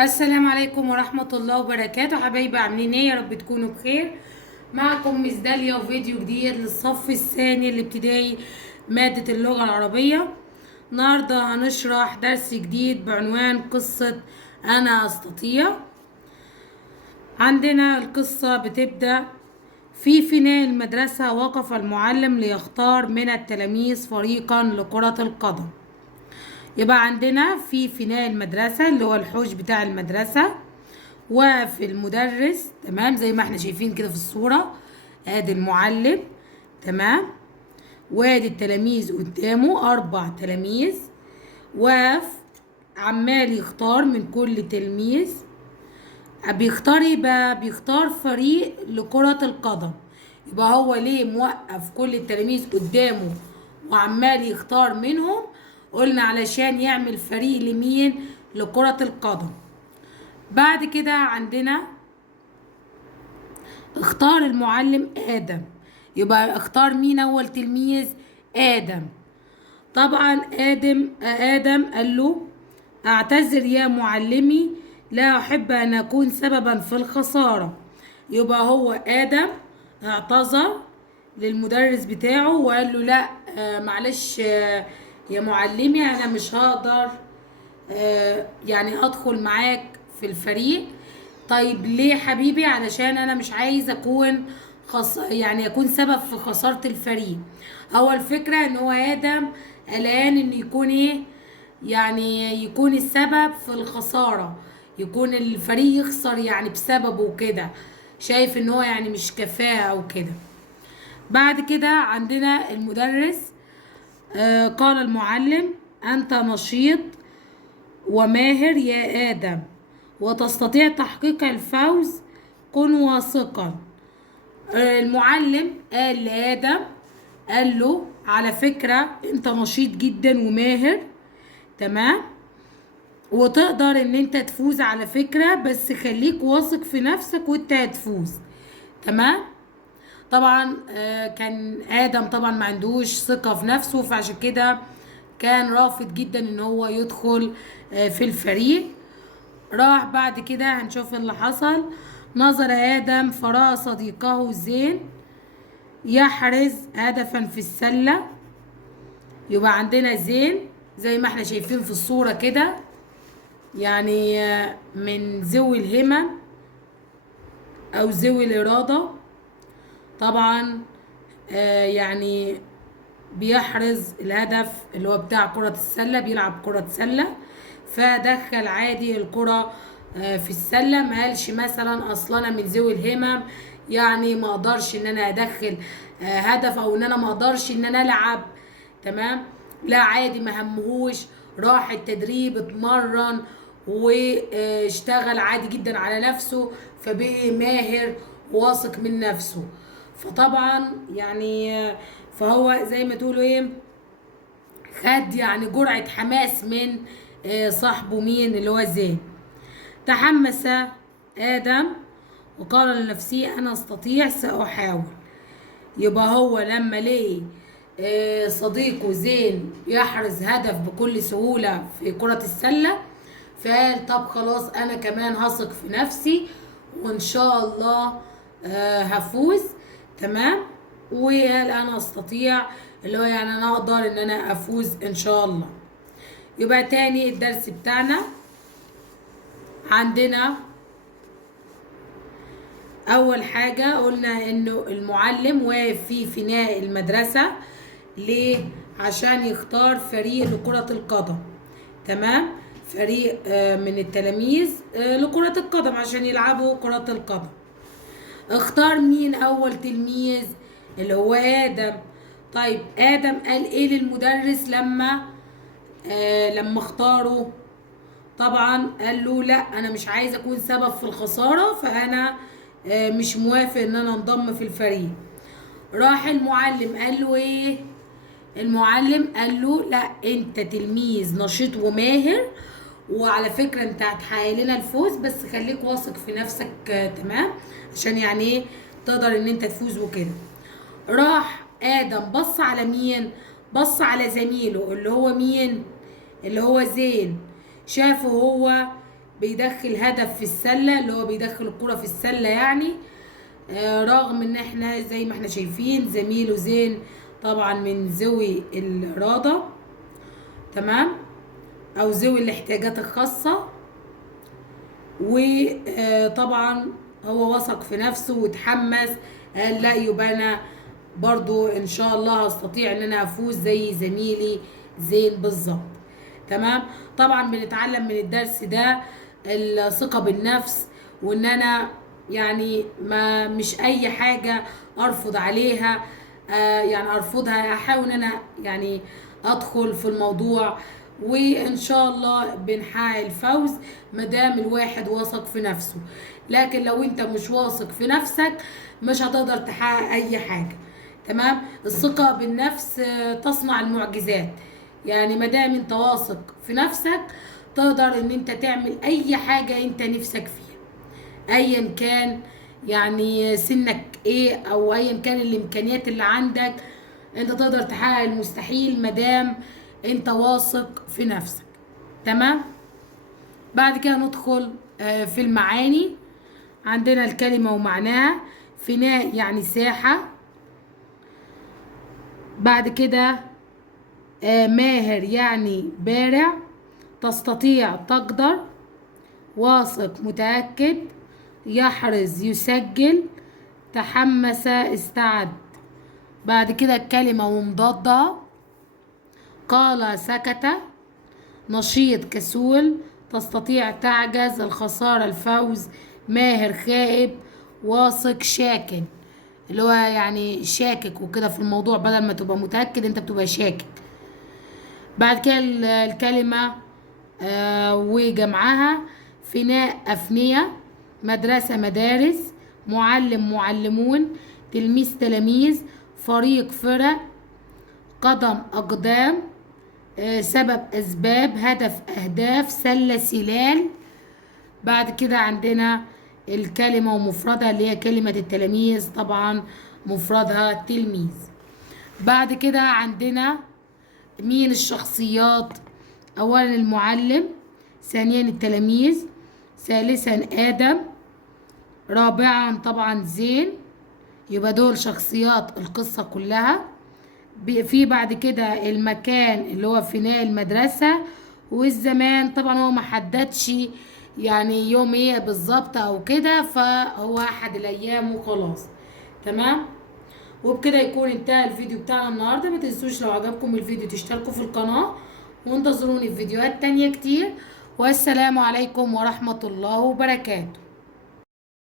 السلام عليكم ورحمة الله وبركاته. حبايبي عاملين ايه؟ يا رب تكونوا بخير. معكم مس داليا وفيديو جديد للصف الثاني الابتدائي مادة اللغة العربية. النهاردة هنشرح درس جديد بعنوان قصة أنا أستطيع. عندنا القصة بتبدأ: في فناء المدرسة وقف المعلم ليختار من التلاميذ فريقا لكرة القدم. يبقى عندنا في فناء المدرسة اللي هو الحوش بتاع المدرسة، وفي المدرس تمام زي ما احنا شايفين كده في الصورة. ادي المعلم تمام، وادي التلاميذ قدامه 4 تلاميذ، واقف عمال يختار من كل تلميذ. بيختار ايه بقى؟ بيختار فريق لكرة القدم. يبقى هو ليه موقف كل التلاميذ قدامه وعمال يختار منهم؟ قلنا علشان يعمل فريق لمين؟ لكرة القدم. بعد كده عندنا اختار المعلم آدم. يبقى اختار مين أول تلميذ؟ آدم. طبعا آدم قال له: أعتذر يا معلمي، لا أحب أن أكون سببا في الخسارة. يبقى هو آدم اعتذر للمدرس بتاعه وقال له: لا معلش يا معلمي، أنا مش هقدر يعني أدخل معاك في الفريق. طيب ليه حبيبي؟ علشان أنا مش عايز أكون يعني أكون سبب في خسارة الفريق. هو الفكرة إن هو آدم قلقان إن يكون إيه؟ يعني يكون السبب في الخسارة، يكون الفريق يخسر يعني بسببه وكده، شايف إن هو يعني مش كفاءة أو كده. بعد كده عندنا المدرس. قال المعلم: أنت نشيط وماهر يا آدم، وتستطيع تحقيق الفوز، كن واثقا. المعلم قال لآدم، قال له: على فكرة انت نشيط جدا وماهر تمام، وتقدر ان انت تفوز على فكرة، بس خليك واثق في نفسك وانت هتفوز تمام. طبعا كان آدم طبعا ما عندوش ثقة في نفسه، فعشان كده كان رافض جدا ان هو يدخل في الفريق. راح بعد كده هنشوف اللي حصل. نظر آدم فرأى صديقه زين يحرز هدفا في السلة. يبقى عندنا زين زي ما احنا شايفين في الصورة كده، يعني من ذوي الهمم أو ذوي الإرادة. طبعا يعني بيحرز الهدف اللي هو بتاع كرة السلة، بيلعب كرة سلة، فدخل عادي الكرة في السلة. ما قالش مثلا اصلا انا من ذوي الهمم يعني ما اقدرش ان انا ادخل هدف، او ان انا ما اقدرش ان انا العب تمام. لا عادي، ما همهوش، راح التدريب اتمرن واشتغل عادي جدا على نفسه، فبقي ماهر واثق من نفسه. فطبعا يعني فهو زي ما تقولوا ايه، خد يعني جرعة حماس من صاحبه مين اللي هو زين. تحمس آدم وقال لنفسه: أنا أستطيع، سأحاول. يبقى هو لما لقي صديقه زين يحرز هدف بكل سهولة في كرة السلة، فقال: طب خلاص أنا كمان هثق في نفسي وإن شاء الله هفوز تمام. وقال: أنا أستطيع، اللي هو يعني أنا أقدر إن أنا أفوز إن شاء الله. يبقى تاني الدرس بتاعنا عندنا اول حاجة قلنا انه المعلم واقف في فناء المدرسة. ليه؟ عشان يختار فريق لكرة القدم تمام، فريق من التلاميذ لكرة القدم عشان يلعبوا كرة القدم. اختار مين اول تلميذ؟ اللي هو آدم. طيب آدم قال ايه للمدرس لما اختاره؟ طبعا قال له: لا انا مش عايز اكون سبب في الخسارة، فانا مش موافق ان انا انضم في الفريق. راح المعلم قال له ايه؟ المعلم قال له: لا انت تلميذ نشيط وماهر، وعلى فكرة انت هتحقق لنا الفوز، بس خليك واثق في نفسك تمام، عشان يعني ايه تقدر ان انت تفوز وكده. راح آدم بص على مين؟ بص على زميله اللي هو مين؟ اللي هو زين. شافه هو بيدخل هدف في السلة، اللي هو بيدخل الكرة في السلة يعني. رغم ان احنا زي ما احنا شايفين زميله زين طبعا من ذوي الإرادة، تمام، او ذوي الاحتياجات الخاصة. وطبعا هو وثق في نفسه وتحمس، قال لا يبقى انا برضو ان شاء الله هستطيع ان انا افوز زي زميلي زين بالظبط. تمام. طبعا بنتعلم من الدرس ده الثقة بالنفس، وان انا يعني ما مش اي حاجة ارفض عليها، يعني ارفضها، احاول ان انا يعني ادخل في الموضوع، وان شاء الله بنحقق الفوز مادام الواحد واثق في نفسه. لكن لو انت مش واثق في نفسك مش هتقدر تحقق اي حاجة. تمام. الثقة بالنفس تصنع المعجزات. يعني مادام انت واثق في نفسك تقدر ان انت تعمل اي حاجة انت نفسك فيها، ايا كان يعني سنك ايه، او ايا كان الامكانيات اللي عندك، انت تقدر تحقق المستحيل مادام انت واثق في نفسك. تمام. بعد كده ندخل في المعاني. عندنا الكلمة ومعناها. فناء يعني ساحة. بعد كده ماهر يعني بارع. تستطيع تقدر. واثق متأكد. يحرز يسجل. تحمس استعد. بعد كده الكلمة ومضادها. قال سكت. نشيط كسول. تستطيع تعجز. الخسارة الفوز. ماهر خائب. واثق شاك، اللي هو يعني شاكك وكده في الموضوع، بدل ما تبقى متأكد انت بتبقى شاكك. بعد كده الكلمة وجمعها. فناء أفنية. مدرسة مدارس. معلم معلمون. تلميذ تلاميذ. فريق فرق. قدم أقدام. سبب أسباب. هدف أهداف. سلة سلال. بعد كده عندنا الكلمة ومفردها اللي هي كلمة التلاميذ، طبعا مفردها تلميذ. بعد كده عندنا مين الشخصيات. أولا المعلم. ثانيا التلاميذ. ثالثا آدم. رابعا طبعا زين. يبقى دول شخصيات القصة كلها. في بعد كده المكان اللي هو فناء المدرسة، والزمان طبعا هو محددش يعني يوم ايه بالظبط او كده، فهو احد الايام وخلاص. تمام. وبكده يكون انتهى الفيديو بتاعنا النهارده. ما تنسوش لو عجبكم الفيديو تشتركوا في القناة، وانتظروني في فيديوهات تانية كتير. والسلام عليكم ورحمة الله وبركاته.